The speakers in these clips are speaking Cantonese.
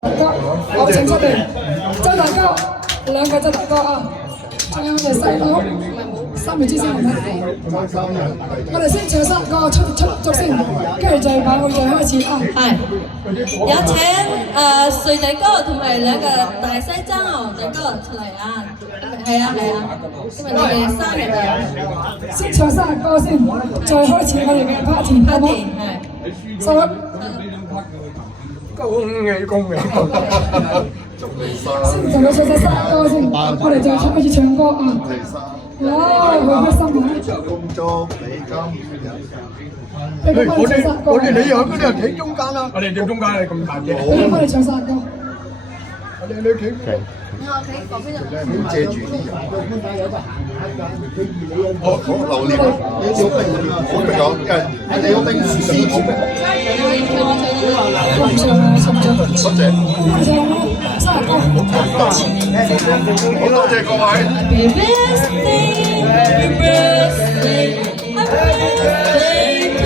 好，請出嚟，周大哥，兩個周大哥啊，仲有我哋細佬3秒之先嚟睇。我哋先唱首歌出足先，跟住就晚會就開始啊。係，有請瑞仔哥同埋兩個大西爭牛仔哥出嚟啊！係啊，因為你哋生日啊，先唱生日歌先，再開始我哋嘅 party， 好冇？係。收啦。恭喜！先就到唱首生日歌先，我哋就開始唱歌啊！哇，好開心啊！恭祝你今日我哋你又嗰啲人企中間啦，我哋企中間你咁大隻，你幫我哋唱生日歌。我哋你企。要借住啲人，好留念，我咪講，因為你好冰絲，我唔唱啦，唱唔唱？多謝，生日歌。好多謝各位。 Happy birthday, happy birthday, happy birthday to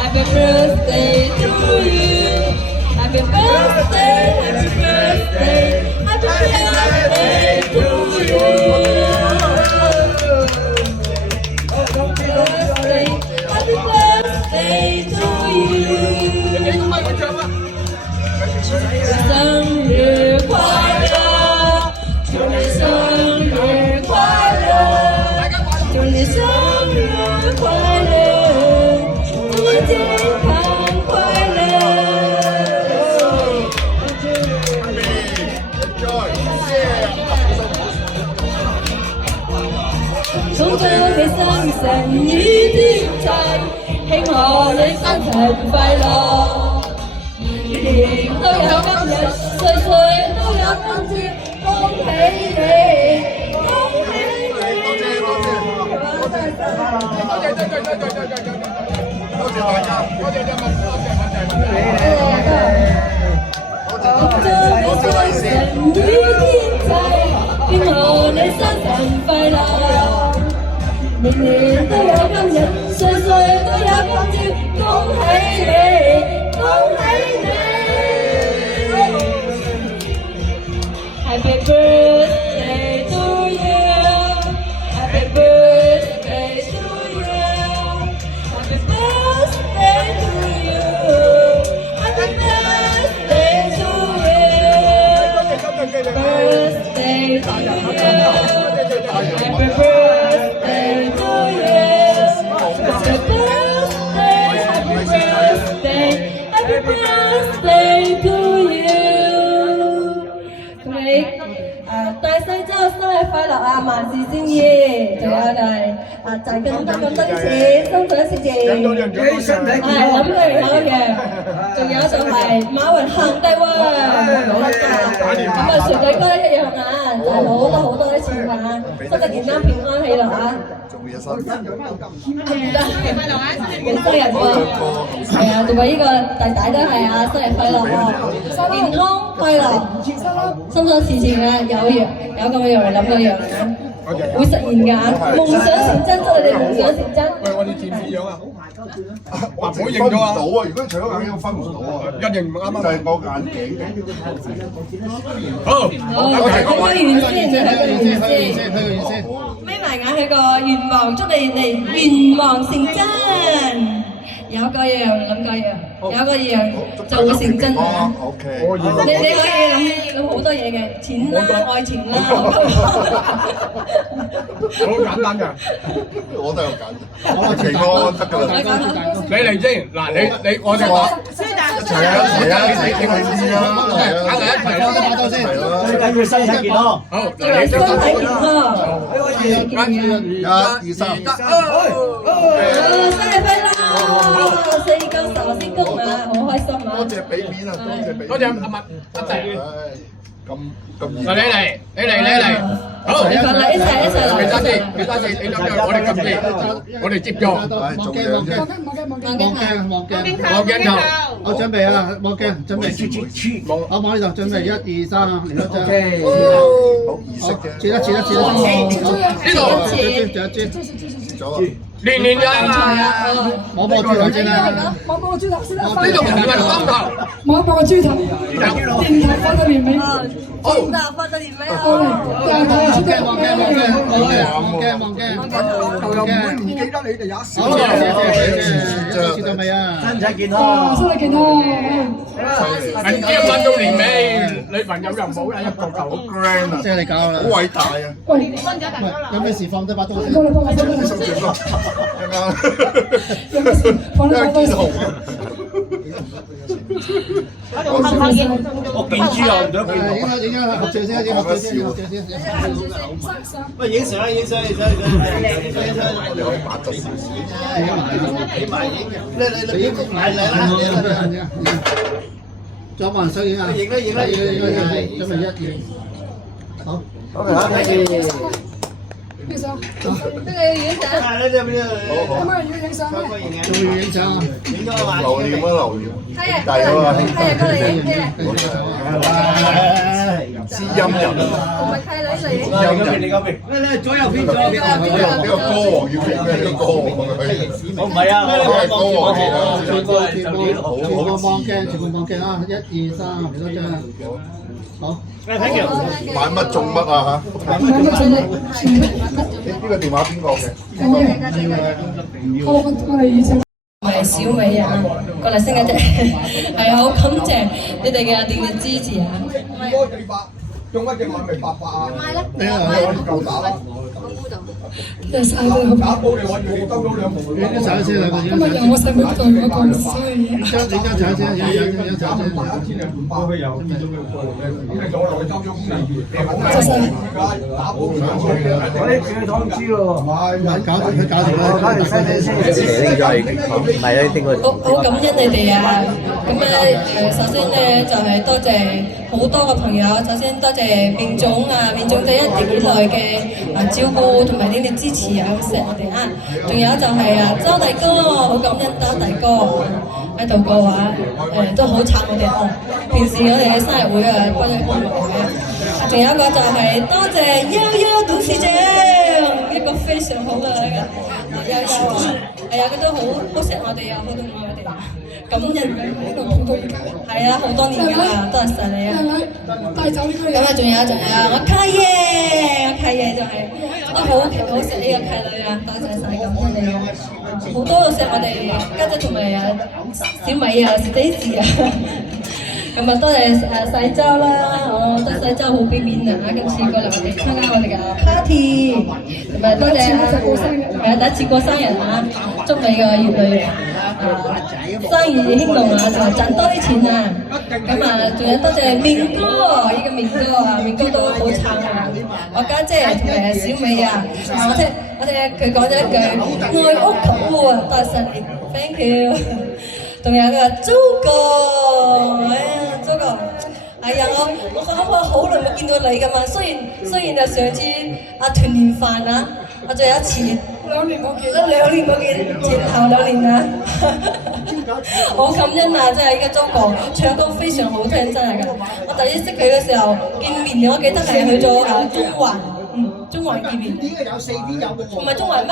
you。Happy birthday to you. Happy birthday, happy birthday, happy birthday to you. Happy birthday to you. 生日快樂，祝你生日快樂，祝你生日快樂。 健康快樂，祝你生日精彩，希望你生日快樂，年年都有今日，歲歲都有今朝，恭喜你，恭喜你！多謝大家，多謝你哋，祝你生日天際，願我你生日快樂，年年都有今日，歲歲都有今朝，恭喜你，恭喜你 ！Happy birthday to you, Happy birthday to you, Happy birthday to you, Happy birthday to you, birthday to you, Happy birthday to you, Happy birthday, Happy birthday, Happy birthday to you。祝你大西洲生日快樂啊，萬事勝意！仲有就係賺更多錢，生財事業。身體健康。諗對好嘅，仲有就係馬雲行大運，咁啊薯仔哥一樣啊，賺好多啲錢啊，身體健康平安喜樂啊！仲會有新生日喎，係啊，同埋呢個弟弟都係啊，生日快樂喎，健康快樂，心想事成啊，有咁嘅樣嚟諗嘅樣啊，會實現㗎，夢想成真，祝你哋夢想成真。喂，我哋前面樣啊，我自己分唔到啊！如果除咗眼鏡，我分唔到啊！一認唔啱啱。就係我眼鏡。好，睇個圓先，眯埋眼去個願望，祝你哋願望成真。有個樣諗個樣，有個樣就會成真啊！ OK， 你可以諗好多嘢嘅，錢啦、愛情啦，好簡單㗎。我都有揀，我其他得㗎啦。你嚟先，嗱你我哋講。一齊啊！你傾下先啦，打嚟一齊啦，先。最緊要身體健康。好，祝你身體健康，一二三，生日快樂！四個壽星公啊，好開心啊！多謝俾面啊，多謝阿麥一齊。咁熱。嗱你嚟，好，一齊嚟，你揸先，你諗住我哋撳住，我哋接咗。仲有啫。望鏡頭。我準備啊，望鏡，準備，我望呢度，準備1、2、3，嚟多張。好儀式嘅。轉一轉一轉一，轉一轉。年年有啊！摸摸豬頭先啦，摸摸個豬頭先啦，呢度唔係心頭。摸摸個豬頭，年頭放到年尾，真的放在裡面過哦。嚟，大家出嚟望鏡望鏡望鏡望鏡，又唔會唔記得你哋也是。好，謝知道未啊？身體健啊，康。身體健康。人家揾到年尾，女朋友又冇啦，一個嚿好 grand 啊！即係你搞啦，好偉大啊！喂，喂，有咩事放低把刀先？過嚟幫我分心情咯，啱。有咩事放低把刀先。我見豬又唔想見影下影下，合照先，影合照先，合照先。喂，影相影相影相影相。你可以擺得少少。影埋影，你埋嚟啦！仲有冇人想影啊？影啦影啦影啦，準備1、2，好。好啦，咩相？這個影相，有冇人要影相咩？仲要影相啊？影咗嘛？留念啊留念，他也大咗啊！他也過來影嘅，知音人，我們開來嚟。你嗰邊，你左右邊左右邊。呢個歌王要評咩？呢個歌王我唔係啊，全部望鏡，全部望鏡啊！1、2、3，嚟多張。好。睇住。買乜中乜啊嚇？買乜做乜？呢個電話邊個嘅？我哋以前。我係小美啊，過嚟升一隻，係啊，好感謝你哋嘅支持啊！用乜嘢買咪白啊？你啊，夠打啦！真係晒佢打煲你揾佢兜咗兩毛。影相先兩個，今日由我細妹對我講衰嘢。影張相先，影張相先。千兩半包佢有，咁你左落去收咗公里，謝謝。打煲上去嘅。我啲糖知咯，佢搞掂啦，搞掂身體先。呢個係唔係啊？呢個好感恩你哋啊！咁咧首先咧就係多謝好多個朋友，首先多謝面總啊，面總仔一直以來嘅照顧同埋你哋支持啊，咁錫我哋啊！仲有就係周大哥，好感恩周大哥喺度嘅話，都好撐我哋啊！平時我哋嘅生日會啊，不一般嘅。仲有一個就係多謝悠悠董事長，一個非常好嘅悠悠，係啊，佢都好錫我哋啊，好愛我哋。感恩喺度捧到而家。係啊，好多年㗎啦，多謝你啊！帶走呢個。咁啊，仲有我契爺，我契爺就係都好錫呢個契女啊，多謝晒感恩你啊！好多都錫我哋家姐同埋小米啊、Stacy 啊，咁啊多謝細周啦，我覺得細周好俾面啊，今次過嚟我哋參加我哋嘅 party，同埋多謝第一次過生日啊，祝你個月女生意興隆啊，就賺多啲錢啊！咁啊，仲有多謝面哥，呢個面哥啊，面哥都好撐啊！我家姐同埋小美啊，我聽佢講咗一句愛屋及烏啊，多謝你 ，thank you。仲有個周哥，哎呀，周哥，哎呀，我好耐冇見到你噶嘛，雖然就上次團年飯啊，我仲有一次。2年冇見，前後2年啊！好感恩啊！真係呢個周哥唱歌非常好聽，真係㗎。我第一識佢嘅時候見面，我記得係去咗中環見面。點解有4啲有嘅？唔係中環咩？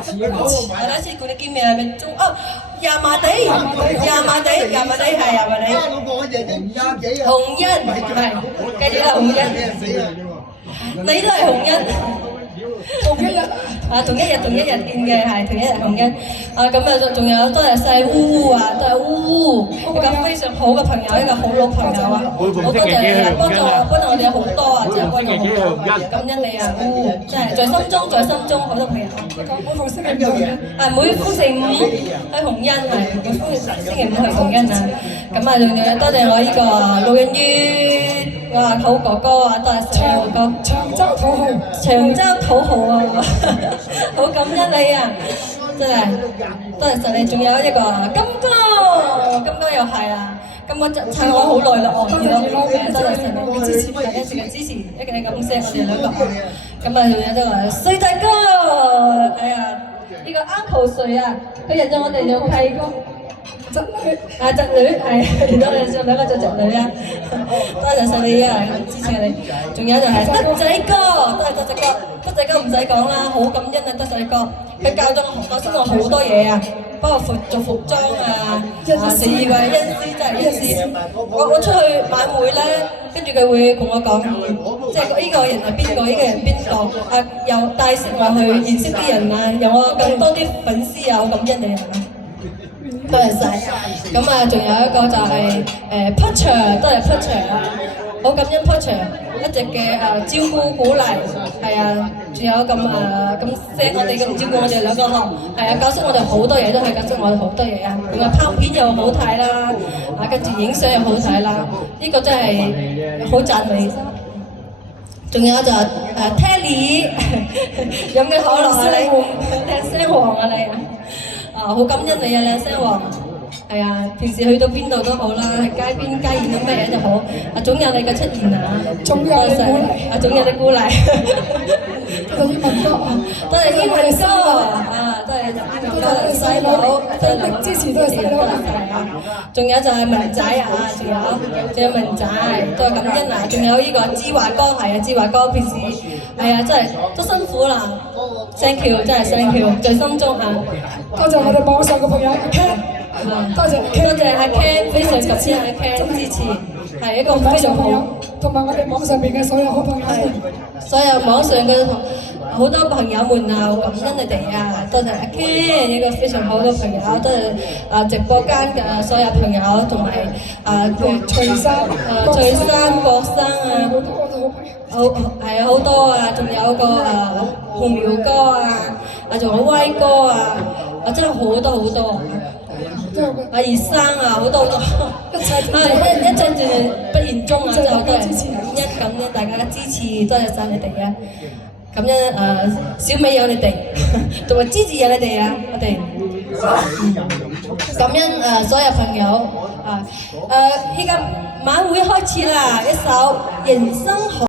第一次同你見面係咪油麻地係油麻地。紅欣係，記住啦，紅欣。你都係紅欣。同一日見嘅係同一日紅欣咁啊，仲有多謝細烏烏啊，都係烏一個非常好嘅朋友，一個好老朋友啊，好多謝你啊，幫助我哋好多啊，真係幫助我好多，感恩你啊，烏真係在心中好多朋友。我逢星期五每逢星期五去紅欣係，每逢星期五去紅欣啊，咁啊仲有多謝我呢個老人院哇好哥哥啊，多謝細哥哥，長洲土豪啊，好感恩你啊，真係多謝晒你，仲有一個金哥又係啊，金哥撐我好耐啦，多謝晒你支持，大家一直嘅支持，一個你咁錫我哋兩個，咁啊仲有一個衰大哥，哎呀呢個 uncle 誰啊，佢認咗我哋做契哥。侄女，侄女係，多謝兩個做侄女啊，多謝晒你啊，支持你。仲有就係德仔哥，都係德仔哥，德仔哥唔使講啦，好感恩啊德仔哥，佢教識我好多嘢啊，包括做服裝啊，四位恩師真係恩師。我出去晚會咧，跟住佢會同我講，即係呢個人係邊個，呢個人邊個，又帶識我去認識啲人啊，讓我更多啲粉絲啊，好感恩你啊！多謝晒。咁啊，仲有一個就係Potter，多謝Potter，好感恩Potter一直嘅照顧鼓勵，係啊，仲有咁錫我哋咁照顧我哋兩個嗬，係啊，教識我哋好多嘢，都係教識我哋好多嘢啊，咁啊拍片又好睇啦，跟住影相又好睇啦，呢個真係好讚美。仲有就Telly 飲嘅可樂啊你，靚聲王啊你好感恩你啊靚聲王，係啊，平時去到邊度都好啦，喺街邊街演到咩嘢都好，總有你嘅出現啊，總有你鼓勵，總有你鼓勵，多謝英文哥，多謝英文哥多謝細佬，多謝支持，多謝細佬，仲有就係文仔啊，仲有文仔，多謝感恩啊，仲有呢個志華哥，係啊，志華哥平時係啊，真係都辛苦啦 ，thank you， 真係 thank you， 在心中啊，多謝我哋網上嘅朋友阿 Ken， 多謝阿 Ken， 非常感謝阿 Ken 支持，係一個非常好，同埋我哋網上邊嘅所有好朋友，所有網上嘅好多朋友們啊，好感恩你哋啊，多謝阿 Ken 一個非常好嘅朋友，多謝直播間嘅所有朋友，同埋徐生、國生啊，係啊好多啊，仲有個紅苗哥啊，仲有威哥啊，真係好多好多。阿葉生啊，好多一陣不言中啊，真係好多人感恩大家嘅支持，多謝晒你哋啊！感恩小美有你哋，同埋支持有你哋啊！我哋感恩所有朋友依家晚會開始啦，一首《人生好》。